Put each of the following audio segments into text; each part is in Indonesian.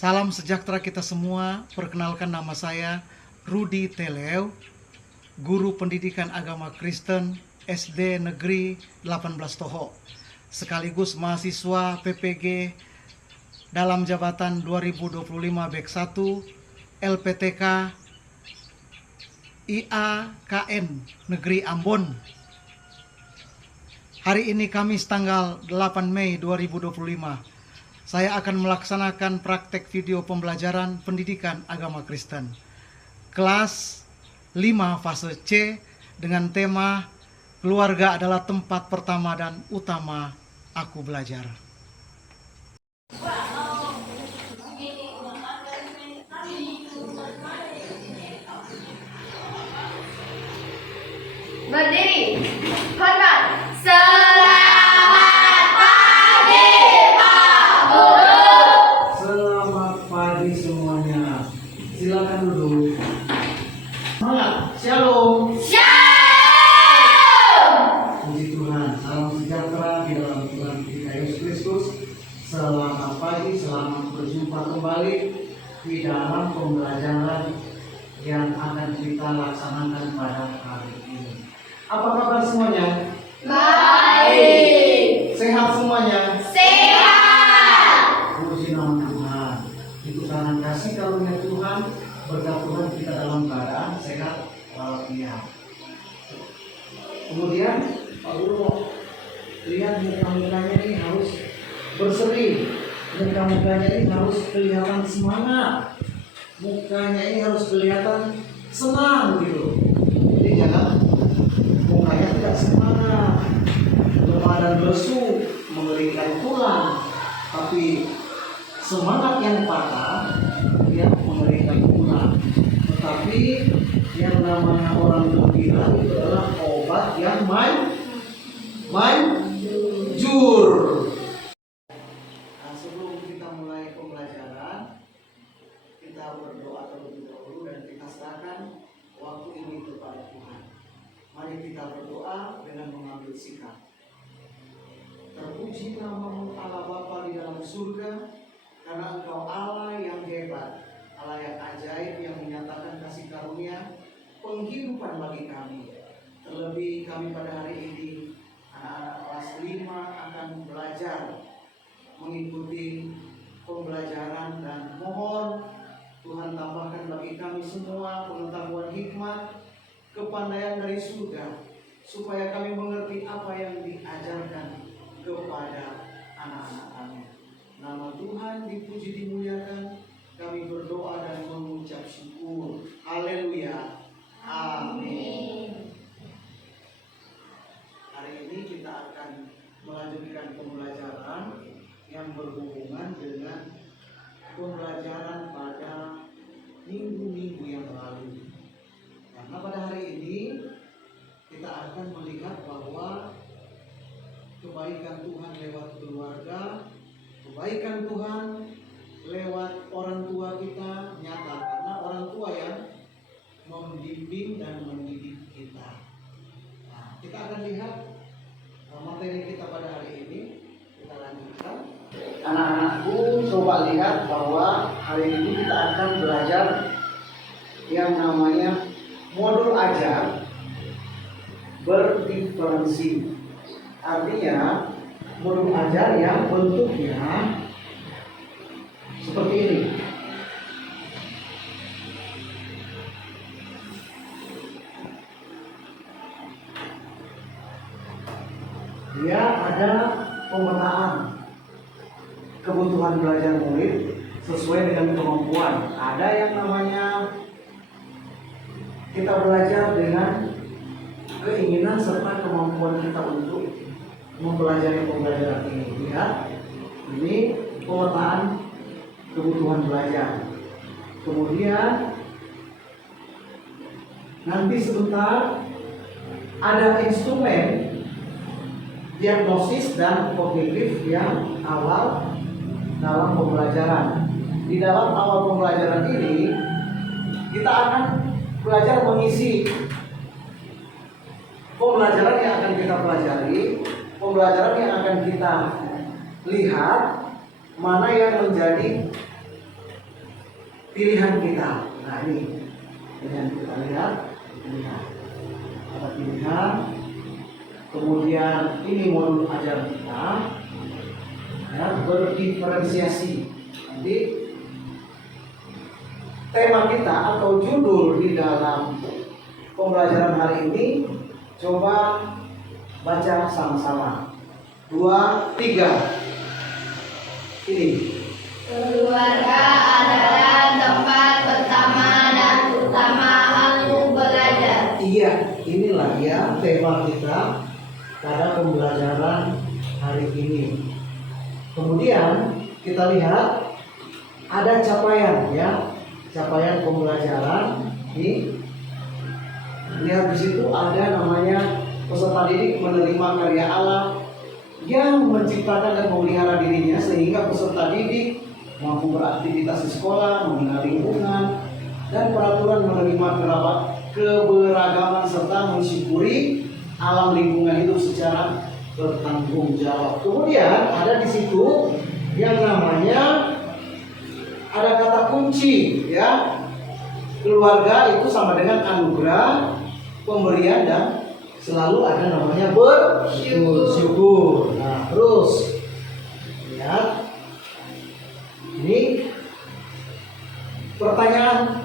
Salam sejahtera kita semua. Perkenalkan, nama saya Rudi Teleu, guru pendidikan agama Kristen SD Negeri 18 Toho, sekaligus mahasiswa PPG dalam jabatan 2025 Bek 1 LPTK IAKN Negeri Ambon. Hari ini Kamis tanggal 8 Mei 2025. Saya akan melaksanakan praktek video pembelajaran pendidikan agama Kristen kelas 5 fase C dengan tema keluarga adalah tempat pertama dan utama aku belajar. Berdiri, hormat. Selamat pagi, Pak Guru. Selamat pagi semuanya. Silakan duduk. Semangat. Shalom. Shalom. Puji Tuhan. Salam sejahtera di dalam Tuhan kita Yesus Kristus. Selamat pagi, selamat berjumpa kembali di dalam pembelajaran yang akan kita laksanakan pada hari ini. Apa kabar semuanya? Baik. Sehat semuanya? Sehat. Puji nama Tuhan. Itu karena kasih karunia Tuhan, berkat Tuhan kita dalam keadaan sehat walafiat. Kemudian Pak Guru lihat muka-mukanya ini harus berseri, muka-mukanya ini harus kelihatan semangat, mukanya ini harus kelihatan senang gitu. Jadi jangan mukanya tidak semangat, lemah dan lesu, mengeringkan tulang, tapi semangat yang patah dia mengeringkan tulang. Tetapi yang namanya orang gembira itu adalah obat yang manjur. Nah, sebelum kita mulai pembelajaran, kita berdoa terlebih dahulu dan kita serahkan waktu ini kepada Tuhan. Mari kita berdoa dengan mengambil sikap. Terpuji namamu Allah Bapa di dalam surga, karena Engkau Allah yang hebat, Allah yang ajaib, yang menyatakan kasih karunia penghidupan bagi kami. Terlebih kami pada hari ini, anak-anak kelas 5 akan belajar mengikuti pembelajaran, dan mohon Tuhan tambahkan bagi kami semua pengetahuan hikmat, kepandaian dari surga, supaya kami mengerti apa yang diajarkan kepada anak-anak kami. Nama Tuhan dipuji dimuliakan. Kami berdoa dan mengucap syukur. Haleluya. Amin. Hari ini kita akan melanjutkan pembelajaran yang berhubungan dengan pembelajaran pada minggu-minggu yang lalu. Karena pada hari ini kita akan melihat bahwa kebaikan Tuhan lewat keluarga, kebaikan Tuhan lewat orang tua kita nyata, karena orang tua yang membimbing dan mendidik kita. Nah, kita akan lihat materi kita pada hari ini. Kita lanjutkan. Anak-anakku, coba lihat bahwa hari ini kita akan belajar yang namanya modul ajar berdiferensi. Artinya modul ajar yang bentuknya seperti ini. Dia ada pemetaan kebutuhan belajar murid sesuai dengan kemampuan. Ada yang namanya kita belajar dengan keinginan serta kemampuan kita untuk mempelajari pembelajaran ini. Lihat, ini pemetaan kebutuhan belajar. Kemudian nanti sebentar ada instrumen diagnosis dan kognitif yang awal dalam pembelajaran. Di dalam awal pembelajaran ini kita akan belajar mengisi pembelajaran yang akan kita pelajari, pembelajaran yang akan kita lihat, mana yang menjadi pilihan kita. Nah ini pilihan kita, lihat pilihan. Ada pilihan. Kemudian ini modul ajar kita, ya, berdiferensiasi. Nanti tema kita atau judul di dalam pembelajaran hari ini, coba baca sama-sama. 2, 3. Ini. Keluarga adalah tempat pertama dan utama aku belajar. Iya, inilah ya tema kita pada pembelajaran hari ini. Kemudian kita lihat ada capaian, ya, capaian pembelajaran. Lihat di situ ada namanya peserta didik menerima karya Allah yang menciptakan dan memelihara dirinya sehingga peserta didik mampu beraktivitas di sekolah, mengenal lingkungan, dan peraturan menerima keberagaman serta mensyukuri alam lingkungan itu secara bertanggung jawab. Kemudian ada di situ yang namanya ada kata kunci, ya. Keluarga itu sama dengan anugerah, pemberian, dan selalu ada namanya bersyukur. Nah, terus lihat ini pertanyaan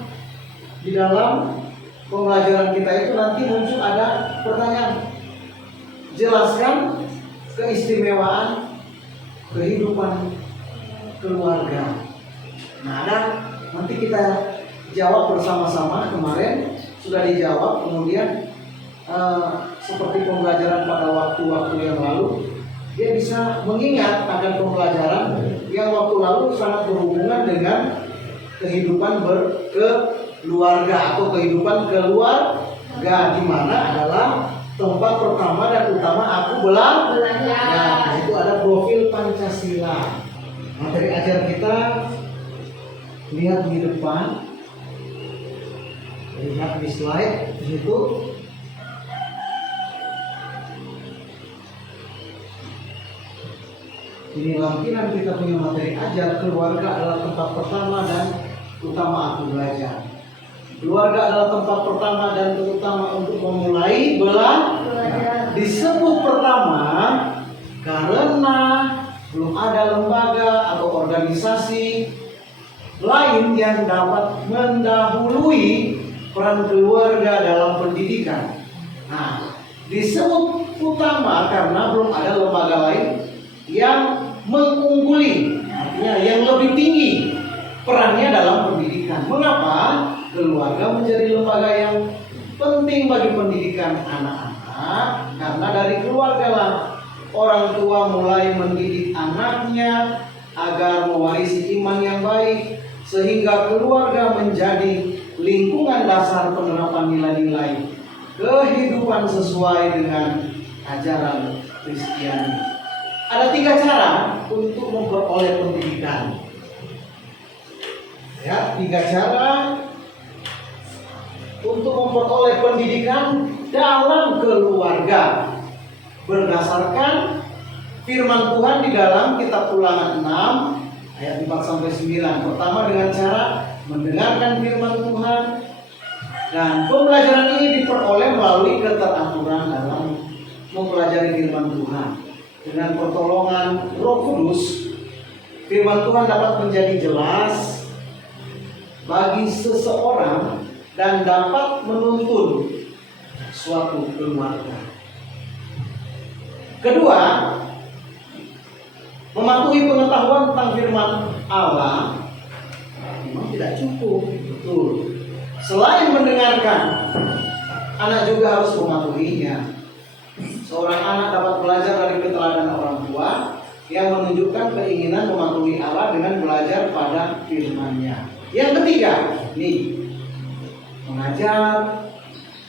di dalam pembelajaran kita itu nanti muncul ada pertanyaan. Jelaskan keistimewaan kehidupan keluarga. Nah, ada nanti kita jawab bersama-sama. Kemarin sudah dijawab, kemudian seperti pembelajaran pada waktu-waktu yang lalu, dia bisa mengingat akan pembelajaran yang waktu lalu sangat berhubungan dengan kehidupan berkeluarga atau kehidupan keluarga, di mana adalah tempat pertama dan utama aku belajar. Nah, itu ada profil Pancasila. Materi ajar kita lihat di depan, lihat di slide di situ. Ini lampiran kita punya materi ajar. Keluarga adalah tempat pertama dan utama aku belajar. Keluarga adalah tempat pertama dan terutama untuk memulai belajar. Disebut pertama karena belum ada lembaga atau organisasi lain yang dapat mendahului peran keluarga dalam pendidikan. Nah, disebut utama karena belum ada lembaga lain yang mengungguli, artinya yang lebih tinggi perannya dalam pendidikan. Mengapa? Keluarga menjadi lembaga yang penting bagi pendidikan anak-anak, karena dari keluarga lah orang tua mulai mendidik anaknya agar mewarisi iman yang baik, sehingga keluarga menjadi lingkungan dasar penerapan nilai-nilai kehidupan sesuai dengan ajaran Kristiani. Ada 3 cara untuk memperoleh pendidikan. Ya, 3 cara untuk memperoleh pendidikan dalam keluarga berdasarkan firman Tuhan di dalam kitab Ulangan 6 ayat 4-9. Pertama dengan cara mendengarkan firman Tuhan, dan pembelajaran ini diperoleh melalui keteraturan dalam mempelajari firman Tuhan. Dengan pertolongan Roh Kudus, firman Tuhan dapat menjadi jelas bagi seseorang dan dapat menuntun suatu keluarga. Kedua, mematuhi pengetahuan tentang firman Allah memang tidak cukup. Betul. Selain mendengarkan, anak juga harus mematuhinya. Seorang anak dapat belajar dari keteladanan orang tua yang menunjukkan keinginan mematuhi Allah dengan belajar pada firman-Nya. Yang ketiga, nih, mengajar.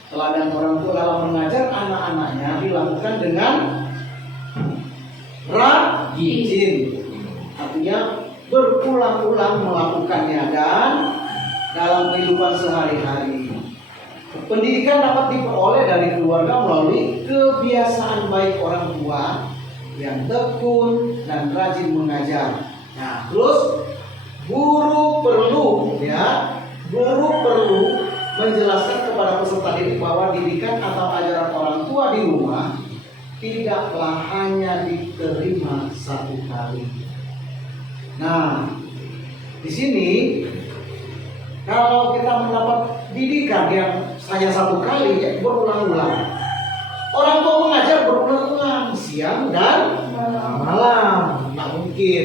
Teladan orang tua dalam mengajar anak-anaknya dilakukan dengan rajin. Artinya berulang-ulang melakukannya dan dalam kehidupan sehari-hari. Pendidikan dapat diperoleh dari keluarga melalui kebiasaan baik orang tua yang tekun dan rajin mengajar. Nah, terus guru perlu, ya, bahwa didikan atau ajaran orang tua di rumah tidaklah hanya diterima satu kali. Nah, di sini kalau kita mendapat didikan yang hanya satu kali, ya berulang-ulang. Orang tua mengajar berulang-ulang siang dan malam, nggak mungkin.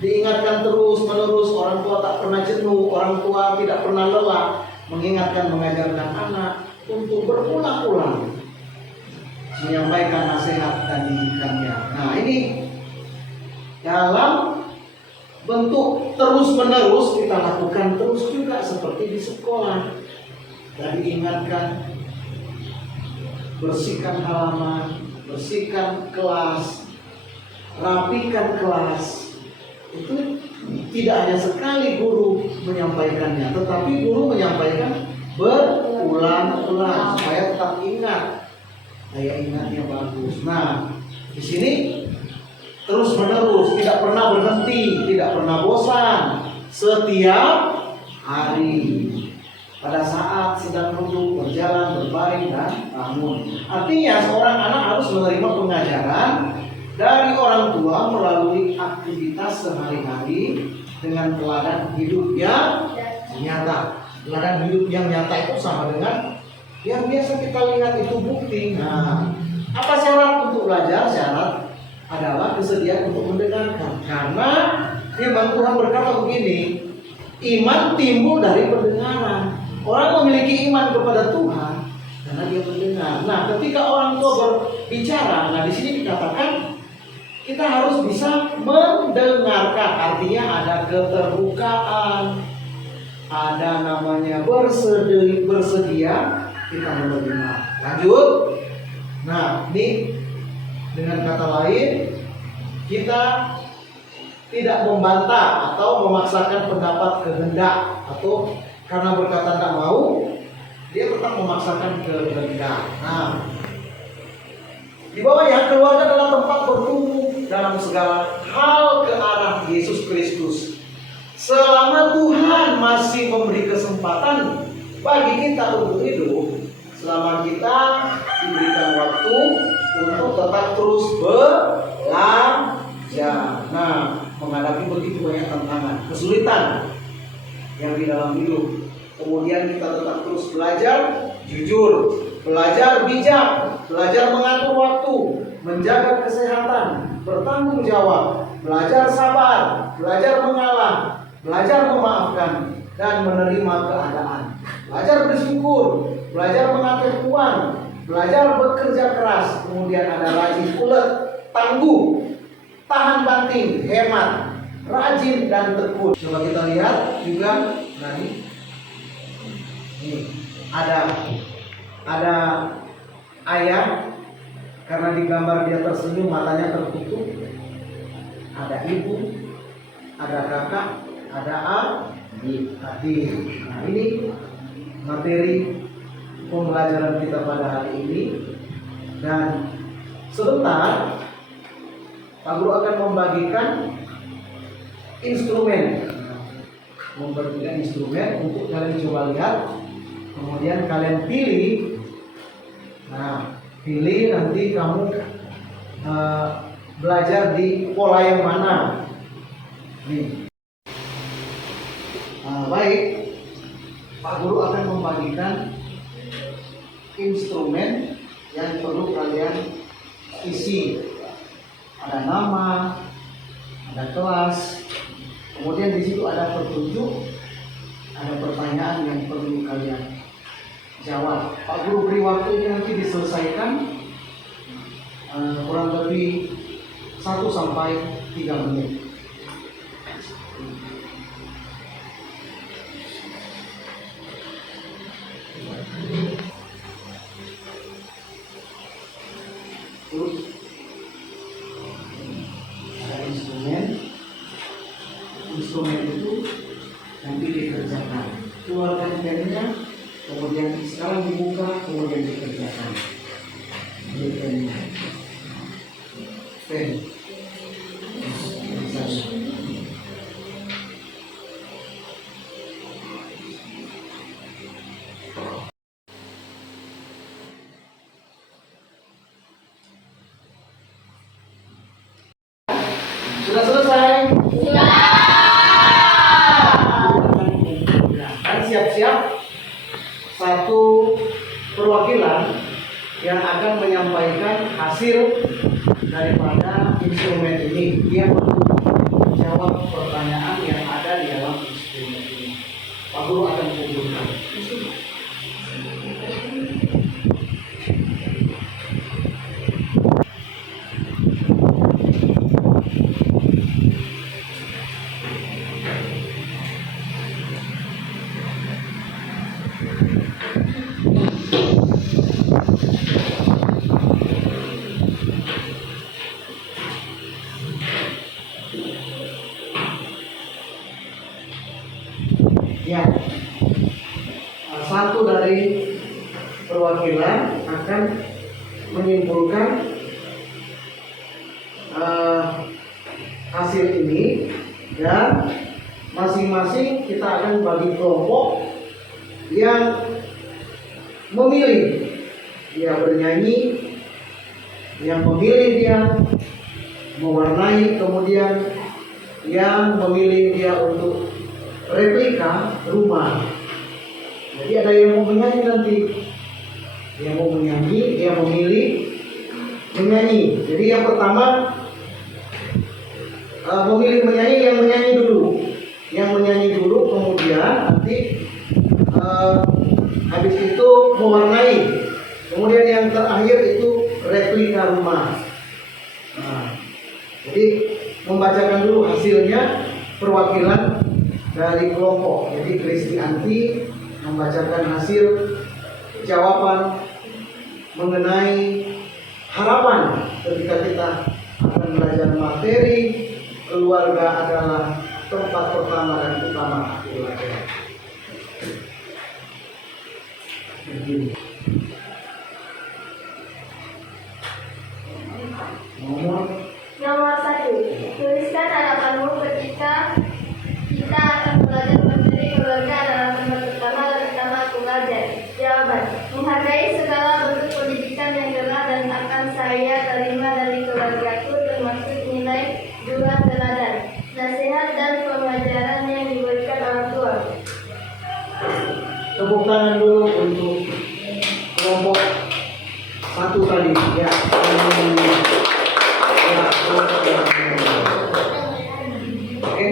Diingatkan terus menerus, orang tua tak pernah jenuh, orang tua tidak pernah lelah mengingatkan, mengajarkan anak untuk berulang-ulang menyampaikan nasihat dan didikannya. Nah, ini dalam bentuk terus-menerus kita lakukan terus juga seperti di sekolah. Dan diingatkan, bersihkan halaman, bersihkan kelas, rapikan kelas. Itu tidak hanya sekali guru menyampaikannya, tetapi guru menyampaikan berulang-ulang supaya tetap ingat, daya ingatnya bagus. Nah, di sini terus menerus, tidak pernah berhenti, tidak pernah bosan, setiap hari. Pada saat sedang duduk, berjalan, berbaring, dan bangun. Artinya seorang anak harus menerima pengajaran dari orang tua melalui aktivitas sehari-hari dengan teladan hidup yang nyata. Teladan hidup yang nyata itu sama dengan yang biasa kita lihat itu bukti. Nah, apa syarat untuk belajar? Syarat adalah kesediaan untuk mendengarkan. Karena firman Tuhan berkata begini, iman timbul dari pendengaran. Orang memiliki iman kepada Tuhan karena dia mendengar. Nah, ketika orang tua berbicara, nah di sini dikatakan kita harus bisa mendengarkan. Artinya ada keterbukaan, ada namanya bersedia kita menerima. Lanjut. Nah, ini dengan kata lain kita tidak membantah atau memaksakan pendapat kehendak, atau karena berkata tidak mau, dia tetap memaksakan kehendak. Nah, di bawahnya keluarga adalah tempat bertumbuh dalam segala hal ke arah Yesus Kristus. Selama Tuhan masih memberi kesempatan bagi kita untuk hidup, selama kita diberikan waktu untuk tetap terus belajar. Nah, menghadapi begitu banyak tantangan, kesulitan yang di dalam hidup, kemudian kita tetap terus belajar jujur, belajar bijak, belajar mengatur waktu, menjaga kesehatan, bertanggung jawab, belajar sabar, belajar mengalah, belajar memaafkan, dan menerima keadaan, belajar bersyukur, belajar mengatur uang, belajar bekerja keras, kemudian ada rajin, ulet, tangguh, tahan banting, hemat, rajin dan tekun. Coba kita lihat juga, nah ini ada ayah, karena di gambar dia tersenyum, matanya tertutup. Ada ibu, ada kakak, ada adik. Nah, ini materi pembelajaran kita pada hari ini. Dan sebentar Pak Guru akan membagikan instrumen untuk kalian coba lihat, kemudian kalian pilih. Nah, pilih nanti kamu belajar di pola yang mana. Nih. Baik, Pak Guru akan membagikan instrumen yang perlu kalian isi. Ada nama, ada kelas, kemudian di situ ada petunjuk, ada pertanyaan yang perlu kalian jawab. Pak Guru beri waktu ini nanti diselesaikan kurang lebih 1 sampai 3 menit. Instrumen itu nanti dikerjakan, keluarkan pennya, kemudian sekarang dibuka, kemudian dikerjakan. Ini pennya, pen. Sudah selesai? Sudah. Dan siap-siap satu perwakilan yang akan menyampaikan hasil daripada instrumen ini. Dia menjawab pertanyaan yang ada di dalam instrumen ini. Pak Guru akan menunjukkan. Ya, satu dari perwakilan akan menyimpulkan hasil ini dan masing-masing kita akan bagi kelompok yang memilih dia bernyanyi, yang memilih dia mewarnai, kemudian yang memilih dia untuk replika rumah. Jadi ada yang mau menyanyi nanti, yang mau menyanyi, dia memilih menyanyi. Jadi yang pertama memilih menyanyi, yang menyanyi dulu, kemudian nanti habis itu mewarnai, kemudian yang terakhir itu replika rumah. Nah, jadi membacakan dulu hasilnya perwakilan dari kelompok. Jadi Kristianti membacakan hasil jawaban mengenai harapan ketika kita akan belajar materi keluarga adalah tempat pertama dan utama belajar. Nomor 1. Tuliskan harapanmu ketika kita akan belajar materi keluarga adalah tempat pertama dan utama aku belajar. Jawaban: menghargai segala bentuk pendidikan yang telah dan akan saya terima dari keluargaku, termasuk nilai jual teladan, nasihat dan pengajaran yang diberikan orang tua. Tepuk tangan dulu untuk kelompok satu tadi ya. Oke.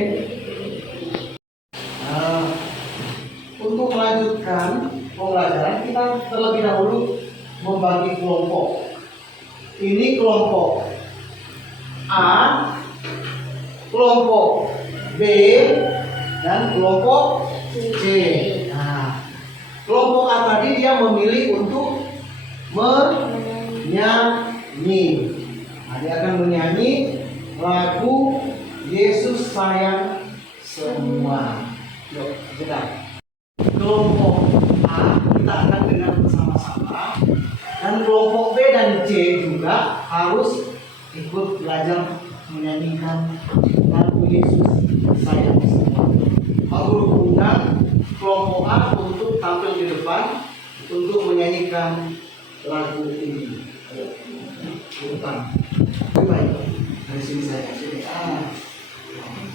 Untuk melanjutkan pembelajaran kita terlebih dahulu membagi kelompok. Ini kelompok A, kelompok B, dan kelompok C. Nah, kelompok A tadi dia memilih untuk menyanyi. Nah, dia akan menyanyi lagu Yesus Sayang Semua. Yuk, kita. Kelompok A kita akan dengar bersama-sama, dan kelompok B dan C juga harus ikut belajar menyanyikan lagu Yesus Sayang Semua. Pak Guru undang kelompok A untuk tampil di depan untuk menyanyikan lagu ini. Depan. Baik. Dari sini saya. Sini.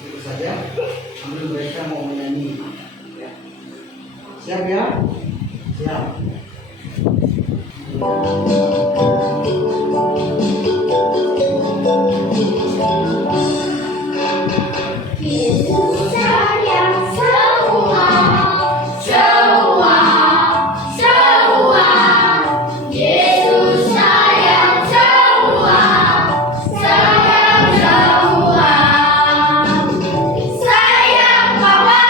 Itu saja. Sambil mereka mau menyanyi. Ya. Siap ya? Siap. Yesus sayang semua, semua, semua. Yesus sayang semua, sayang semua. Sayang papa,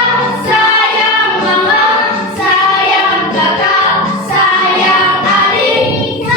sayang mama, sayang kakak, sayang adik,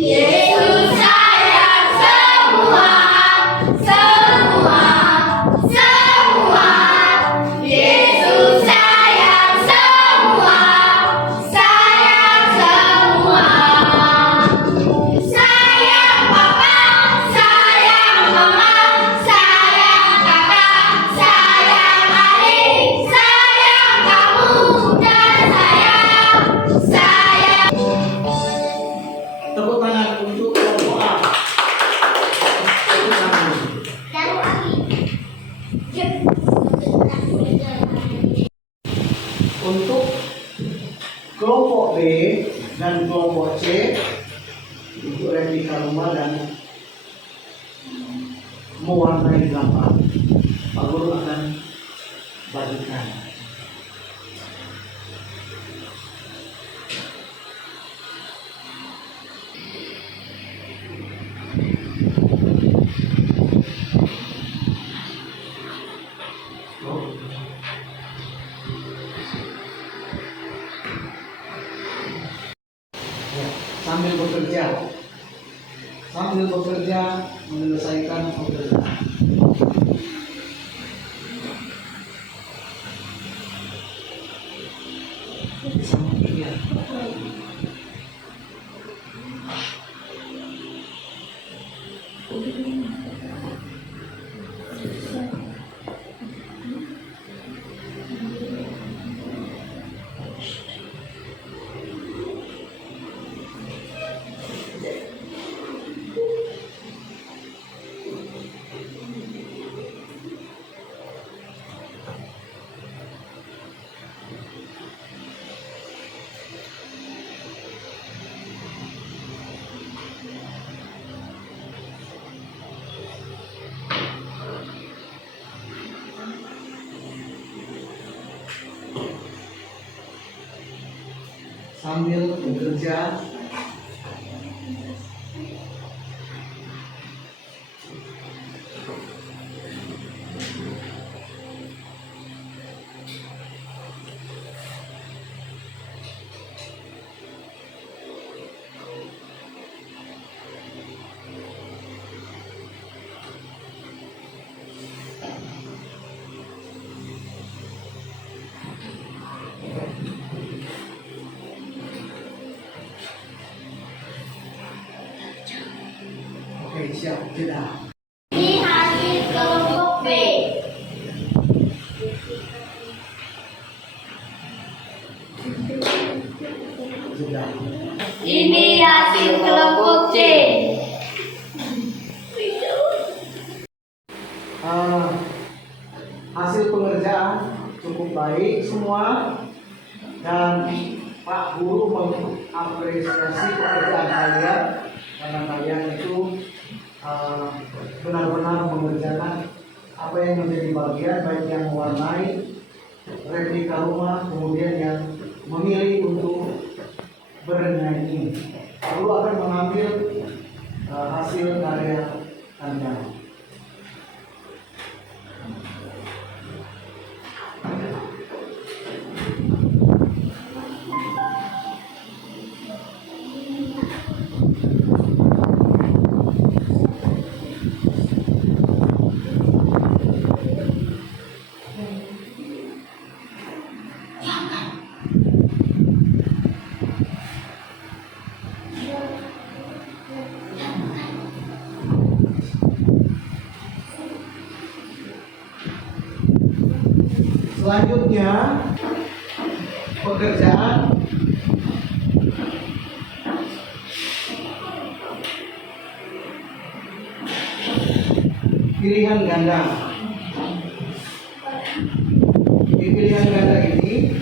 Yesus sayang semua, semua, semua. Yesus sayang semua, sayang semua. Sayang papa, sayang mama, sayang kakak, sayang adik, sayang kamu dan sayang. Tepuk tangan untuk kelompok A. Tepuk tangan. Untuk kelompok B dan kelompok C, untuk replika rumah dan mewarnai gambar, Pak Guru akan bagikan. Ya, sambil bekerja menyelesaikan pekerjaan. Ya. Sambil bekerja, oke, siap, jeda. Ini hasil kelompok B. Jeda. Ini hasil kelompok C. Hasil pengerjaan cukup baik semua, dan Pak Guru mengapresiasi pekerjaan kalian karena kalian itu benar-benar mengerjakan apa yang menjadi bagian, baik yang mewarnai replika rumah, kemudian yang memilih untuk bernyanyi ini. Guru akan mengambil hasil karya kalian. Selanjutnya pekerjaan pilihan ganda. Di pilihan ganda ini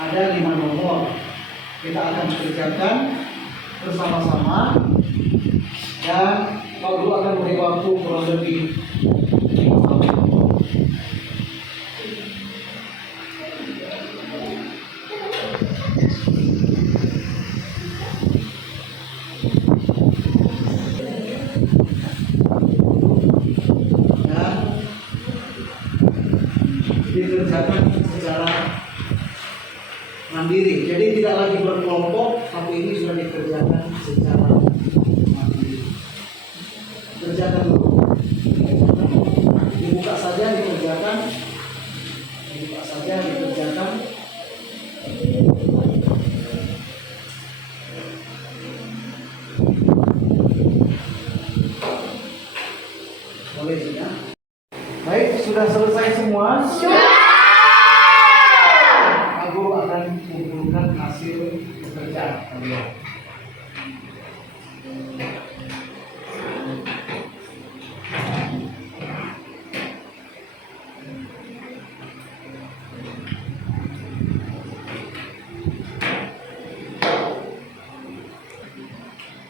ada 5 nomor. Kita akan kerjakan bersama-sama, dan Pak Guru akan beri waktu kurang lebih 5 menit. Dikerjakan secara mandiri, jadi tidak lagi berkelompok, tapi ini sudah dikerjakan secara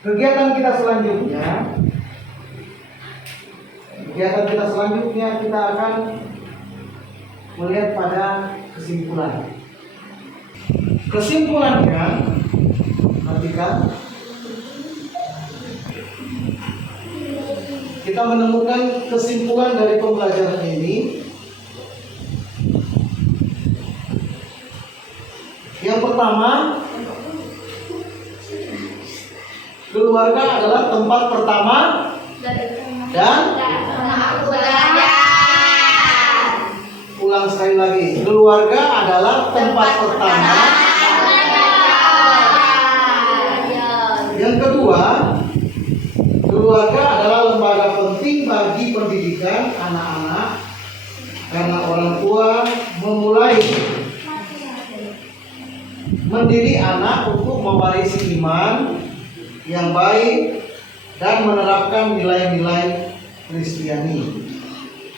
Kegiatan kita selanjutnya kita akan melihat pada kesimpulan. Kesimpulannya, perhatikan, kita menemukan kesimpulan dari pembelajaran ini. Yang pertama, keluarga adalah tempat pertama dan ulang sekali lagi, keluarga adalah tempat pertama. Yang kedua, keluarga adalah lembaga penting bagi pendidikan anak-anak karena orang tua memulai mendidik anak untuk mewarisi iman yang baik dan menerapkan nilai-nilai Kristiani.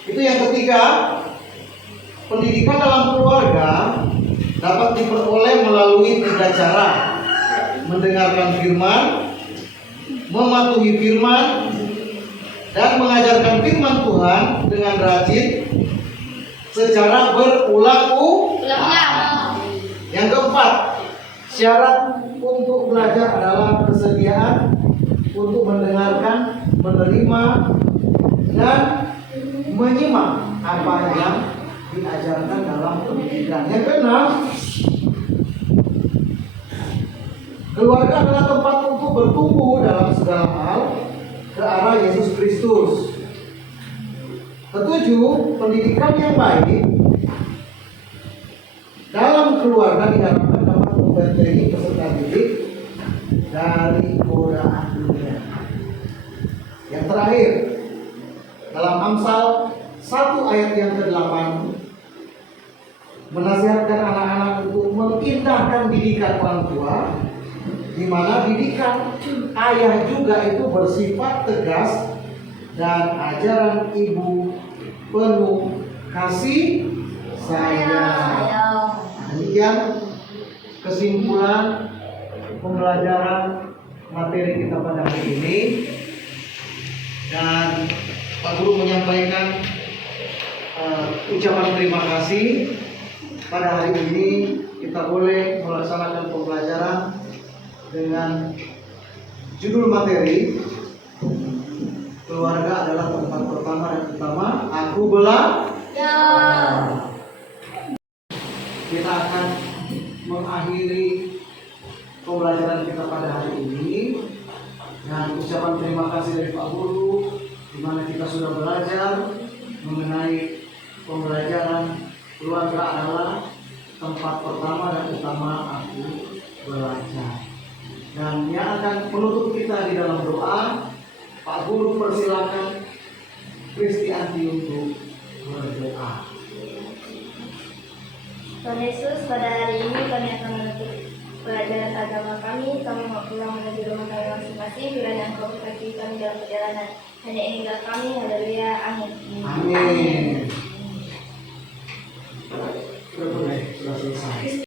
Itu yang ketiga, pendidikan dalam keluarga dapat diperoleh melalui 3 cara: mendengarkan firman, mematuhi firman, dan mengajarkan firman Tuhan dengan rajin secara berulang-ulang. Yang keempat, syarat untuk belajar adalah kesediaan untuk mendengarkan, menerima, dan menyimak apa yang diajarkan dalam pendidikan. Yang keenam, keluarga adalah tempat untuk bertumbuh dalam segala hal ke arah Yesus Kristus. Ketujuh, pendidikan yang baik dalam keluarga diharapkan dapat membentengi peserta didik dari godaan dunia. Yang terakhir, dalam Amsal 1 ayat yang ke-8, menasihatkan anak-anak untuk mengindahkan didikan orang tua, di mana didikan ayah juga itu bersifat tegas dan ajaran ibu penuh kasih sayang. Demikian kesimpulan pembelajaran materi kita pada hari ini, dan Pak Guru menyampaikan ucapan terima kasih. Pada hari ini kita boleh melaksanakan pembelajaran dengan judul materi keluarga adalah tempat pertama dan utama. Aku belajar. Kita akan mengakhiri pembelajaran kita pada hari ini dengan ucapan terima kasih dari Pak Guru, di mana kita sudah belajar mengenai pembelajaran keluarga adalah tempat pertama dan utama aku belajar. Dan yang akan menutup kita di dalam doa, Pak Guru persilakan Kristianti untuk berdoa. Tuhan Yesus, pada hari ini kami akan menutup pelajaran agama kami. Kami mau pulang menuju rumah kami masing-masing. Kiranya Engkau berkati kami dalam perjalanan. Hanya inilah kami. Haleluya. Amin. Amin.